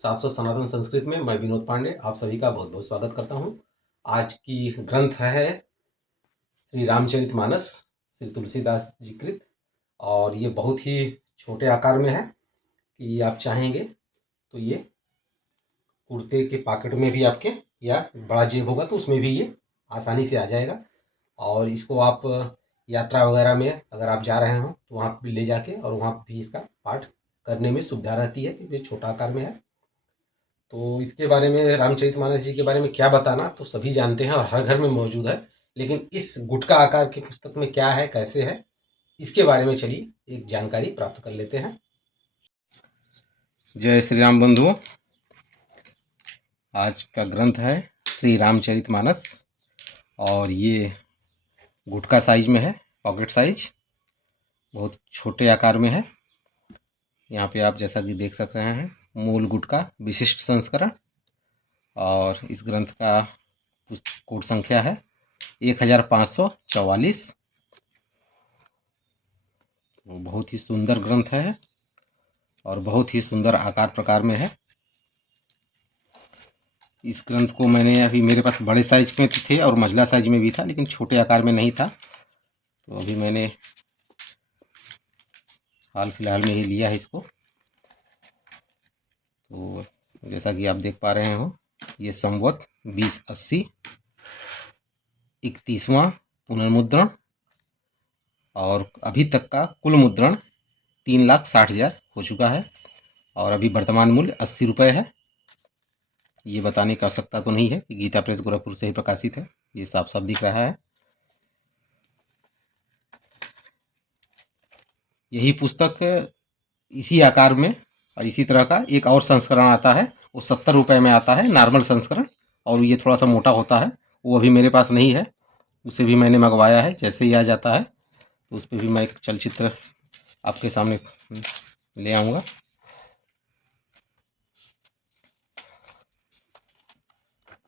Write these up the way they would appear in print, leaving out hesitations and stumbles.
शाश्वत सनातन संस्कृत में मैं विनोद पांडे आप सभी का बहुत बहुत स्वागत करता हूँ। आज की ग्रंथ है श्री रामचरितमानस, श्री तुलसीदास जी कृत। और ये बहुत ही छोटे आकार में है कि आप चाहेंगे तो ये कुर्ते के पॉकेट में भी आपके, या बड़ा जेब होगा तो उसमें भी ये आसानी से आ जाएगा। और इसको आप यात्रा वगैरह में अगर आप जा रहे हो तो वहाँ भी ले जाके और वहाँ भी इसका पाठ करने में सुविधा रहती है, क्योंकि छोटा आकार में है। तो इसके बारे में, रामचरितमानस जी के बारे में क्या बताना, तो सभी जानते हैं और हर घर में मौजूद है। लेकिन इस गुटका आकार की पुस्तक में क्या है, कैसे है, इसके बारे में चलिए एक जानकारी प्राप्त कर लेते हैं। जय श्री राम बंधुओं। आज का ग्रंथ है श्री रामचरितमानस और ये गुटका साइज में है, पॉकेट साइज, बहुत छोटे आकार में है। यहाँ पे आप जैसा कि देख सक रहे हैं, मूल गुटका विशिष्ट संस्करण। और इस ग्रंथ का कोड संख्या है 1544। बहुत ही सुंदर ग्रंथ है और बहुत ही सुंदर आकार प्रकार में है। इस ग्रंथ को मैंने, अभी मेरे पास बड़े साइज में थे और मझला साइज में भी था, लेकिन छोटे आकार में नहीं था, तो अभी मैंने हाल फिलहाल में ही लिया है इसको। तो जैसा कि आप देख पा रहे हो, ये संवत 2080 31वां पुनर्मुद्रण, और अभी तक का कुल मुद्रण 3,60,000 हो चुका है और अभी वर्तमान मूल्य 80 रुपये है। ये बताने की आवश्यकता तो नहीं है कि गीता प्रेस गोरखपुर से ही प्रकाशित है, ये साफ साफ दिख रहा है। यही पुस्तक इसी आकार में और इसी तरह का एक और संस्करण आता है, वो 70 रुपये में आता है, नॉर्मल संस्करण, और ये थोड़ा सा मोटा होता है। वो अभी मेरे पास नहीं है, उसे भी मैंने मंगवाया है। जैसे ही आ जाता है तो उस पर भी मैं एक चलचित्र आपके सामने ले आऊँगा।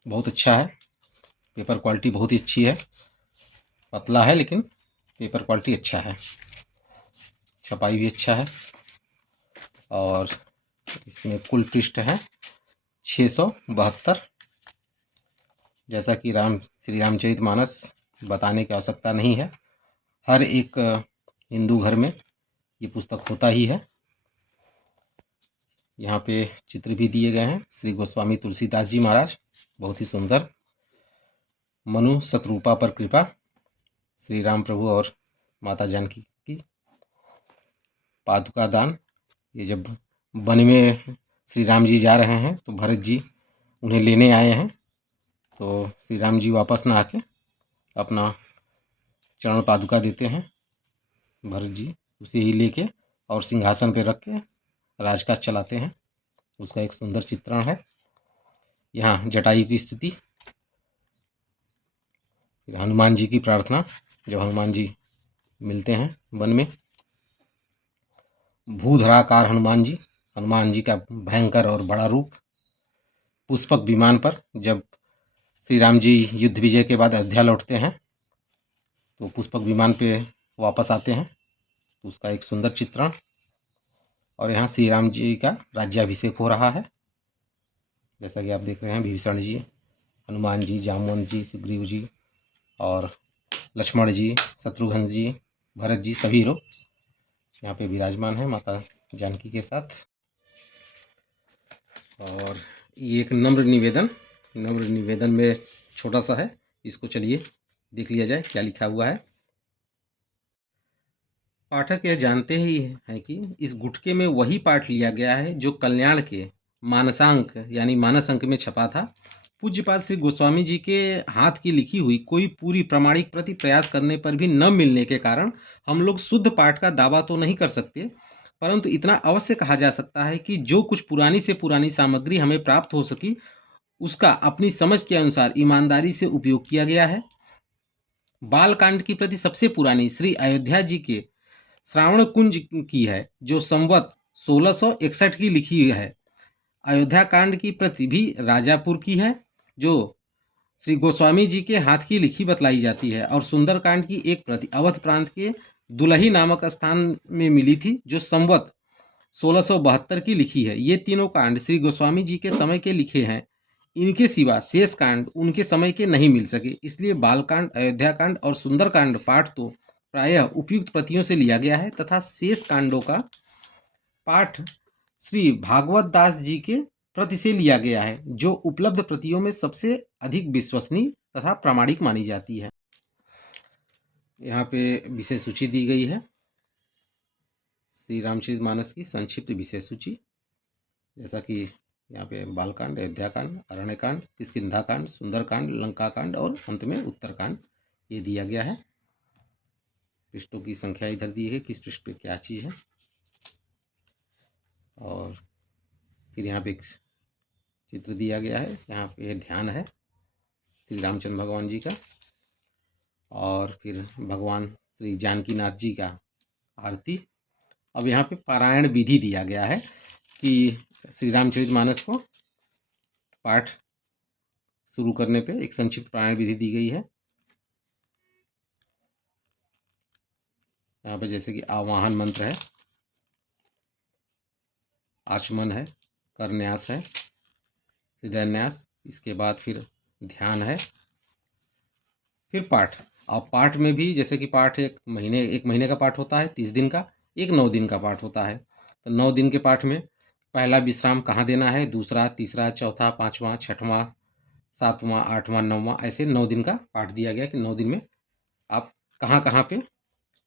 बहुत अच्छा है, पेपर क्वालिटी बहुत ही अच्छी है। पतला है लेकिन पेपर क्वालिटी अच्छा है, छपाई भी अच्छा है। और इसमें कुल पृष्ठ है 672। जैसा कि श्री रामचरितमानस बताने की आवश्यकता नहीं है, हर एक हिंदू घर में ये पुस्तक होता ही है। यहाँ पे चित्र भी दिए गए हैं, श्री गोस्वामी तुलसीदास जी महाराज, बहुत ही सुंदर। मनु शतरूपा पर कृपा, श्री राम प्रभु और माता जानकी की पादुका दान। ये जब वन में श्री राम जी जा रहे हैं तो भरत जी उन्हें लेने आए हैं, तो श्री राम जी वापस ना आके अपना चरण पादुका देते हैं भरत जी, उसे ही लेके और सिंहासन पे रख के राजकाज चलाते हैं। उसका एक सुंदर चित्रण है। यहाँ जटायु की स्तुति, फिर हनुमान जी की प्रार्थना, जब हनुमान जी मिलते हैं वन में। भूधराकार हनुमान जी का भयंकर और बड़ा रूप। पुष्पक विमान पर जब श्री राम जी युद्ध विजय के बाद अयोध्या लौटते हैं तो पुष्पक विमान पे वापस आते हैं, तो उसका एक सुंदर चित्रण। और यहाँ श्री राम जी का राज्याभिषेक हो रहा है, जैसा कि आप देख रहे हैं। विभीषण जी, हनुमान जी, जामवंत जी, सुग्रीव जी और लक्ष्मण जी, शत्रुघ्न जी, भरत जी, सभी लोग यहाँ पे विराजमान हैं माता जानकी के साथ। और ये एक नम्र निवेदन में छोटा सा है, इसको चलिए देख लिया जाए क्या लिखा हुआ है। पाठक यह जानते ही हैं कि इस गुटके में वही पाठ लिया गया है जो कल्याण के मानसांक यानी मानस अंक में छपा था। पूज्यपाद श्री गोस्वामी जी के हाथ की लिखी हुई कोई पूरी प्रामाणिक प्रति प्रयास करने पर भी न मिलने के कारण हम लोग शुद्ध पाठ का दावा तो नहीं कर सकते, परंतु इतना अवश्य कहा जा सकता है कि जो कुछ पुरानी से पुरानी सामग्री हमें प्राप्त हो सकी उसका अपनी समझ के अनुसार ईमानदारी से उपयोग किया गया है। बालकांड की प्रति सबसे पुरानी श्री अयोध्या जी के श्रावण कुंज की है, जो संवत 1661 की लिखी है। अयोध्या कांड की प्रति भी राजापुर की है, जो श्री गोस्वामी जी के हाथ की लिखी बतलाई जाती है। और सुंदर कांड की एक प्रति अवध प्रांत के दुलही नामक स्थान में मिली थी, जो संवत 1672 की लिखी है। ये तीनों कांड श्री गोस्वामी जी के समय के लिखे हैं। इनके सिवा शेष कांड उनके समय के नहीं मिल सके, इसलिए बालकांड, अयोध्याकांड और सुंदरकांड पाठ तो प्रायः उपयुक्त प्रतियों से लिया गया है तथा शेष कांडों का पाठ श्री भागवत दास जी के प्रति से लिया गया है, जो उपलब्ध प्रतियों में सबसे अधिक विश्वसनीय तथा प्रामाणिक मानी जाती है। यहाँ पे विषय सूची दी गई है, श्री रामचरितमानस की संक्षिप्त विषय सूची, जैसा कि यहाँ पे बालकांड, अयोध्याकांड, अरण्यकांड, किष्किंधाकांड, सुंदरकांड, लंकाकांड और अंत में उत्तरकांड ये दिया गया है। पृष्ठों की संख्या इधर दी है, किस पृष्ठ पे क्या चीज़ है। और फिर यहाँ पे एक चित्र दिया गया है, यहाँ पे ध्यान है श्री रामचंद्र भगवान जी का, और फिर भगवान श्री जानकीनाथ जी का आरती। अब यहाँ पे पारायण विधि दिया गया है कि श्री रामचरितमानस को पाठ शुरू करने पे एक संक्षिप्त पारायण विधि दी गई है। यहाँ पे जैसे कि आवाहन मंत्र है, आचमन है, करन्यास है, हृदयन्यास, इसके बाद फिर ध्यान है, फिर पाठ। और पाठ में भी जैसे कि पाठ एक महीने का पाठ होता है 30 दिन का, एक 9 दिन का पाठ होता है। तो 9 दिन के पाठ में पहला विश्राम कहाँ देना है, दूसरा, तीसरा, चौथा, पाँचवा, छठवां, सातवां, आठवां, नौवां, ऐसे 9 दिन का पाठ दिया गया कि 9 दिन में आप कहाँ कहाँ पे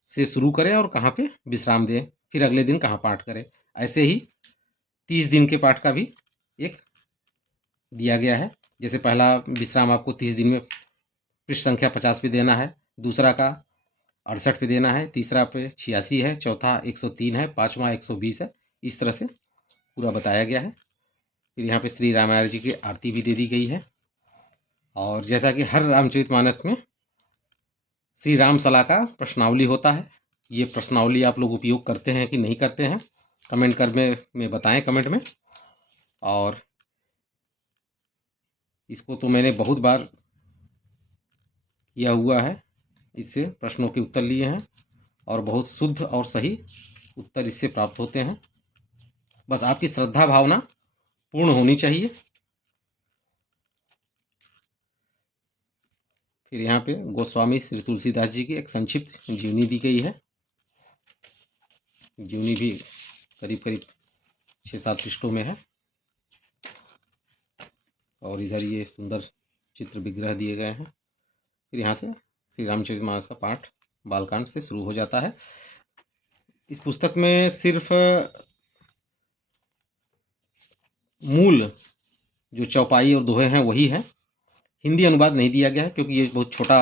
से शुरू करें और कहाँ पे विश्राम दें, फिर अगले दिन कहाँ पाठ करें। ऐसे ही 30 दिन के पाठ का भी एक दिया गया है। जैसे पहला विश्राम आपको 30 दिन में पृष्ठ संख्या 50 पे देना है, दूसरा का 68 पे देना है, तीसरा पे 86 है, चौथा 103 है, पाँचवा 120 है। इस तरह से पूरा बताया गया है। फिर यहाँ पे श्री रामायण जी की आरती भी दे दी गई है। और जैसा कि हर रामचरितमानस में श्री राम सलाह का प्रश्नावली होता है। ये प्रश्नावली आप लोग उपयोग करते हैं कि नहीं करते हैं, कमेंट कर में बताएं कमेंट में। और इसको तो मैंने बहुत बार किया हुआ है, इससे प्रश्नों के उत्तर लिए हैं और बहुत शुद्ध और सही उत्तर इससे प्राप्त होते हैं। बस आपकी श्रद्धा भावना पूर्ण होनी चाहिए। फिर यहाँ पे गोस्वामी श्री तुलसीदास जी की एक संक्षिप्त जीवनी दी गई है। जीवनी भी करीब करीब 6-7 पृष्ठों में है। और इधर ये सुंदर चित्र विग्रह दिए गए हैं। फिर यहाँ से श्री रामचरितमानस का पाठ बालकांड से शुरू हो जाता है। इस पुस्तक में सिर्फ मूल जो चौपाई और दोहे हैं वही है, हिंदी अनुवाद नहीं दिया गया है क्योंकि ये बहुत छोटा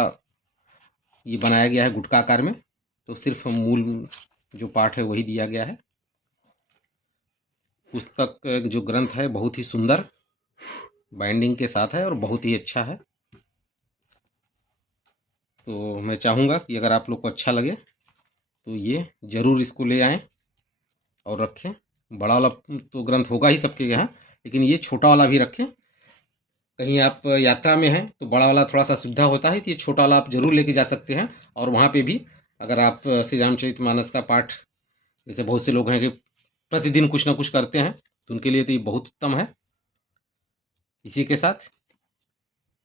ये बनाया गया है गुटका आकार में, तो सिर्फ मूल जो पाठ है वही दिया गया है। पुस्तक जो ग्रंथ है बहुत ही सुंदर बाइंडिंग के साथ है और बहुत ही अच्छा है। तो मैं चाहूँगा कि अगर आप लोग को अच्छा लगे तो ये ज़रूर इसको ले आएँ और रखें। बड़ा वाला तो ग्रंथ होगा ही सबके यहाँ, लेकिन ये छोटा वाला भी रखें। कहीं आप यात्रा में हैं तो बड़ा वाला थोड़ा सा सुविधा होता है, तो ये छोटा वाला आप ज़रूर लेके जा सकते हैं। और वहाँ पे भी अगर आप श्री रामचरितमानस का पाठ, जैसे बहुत से लोग हैं कि प्रतिदिन कुछ ना कुछ करते हैं, तो उनके लिए तो ये बहुत उत्तम है। इसी के साथ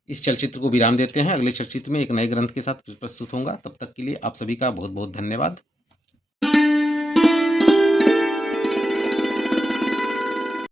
इस चलचित्र को विराम देते हैं। अगले चलचित्र में एक नए ग्रंथ के साथ प्रस्तुत होऊंगा। तब तक के लिए आप सभी का बहुत बहुत धन्यवाद।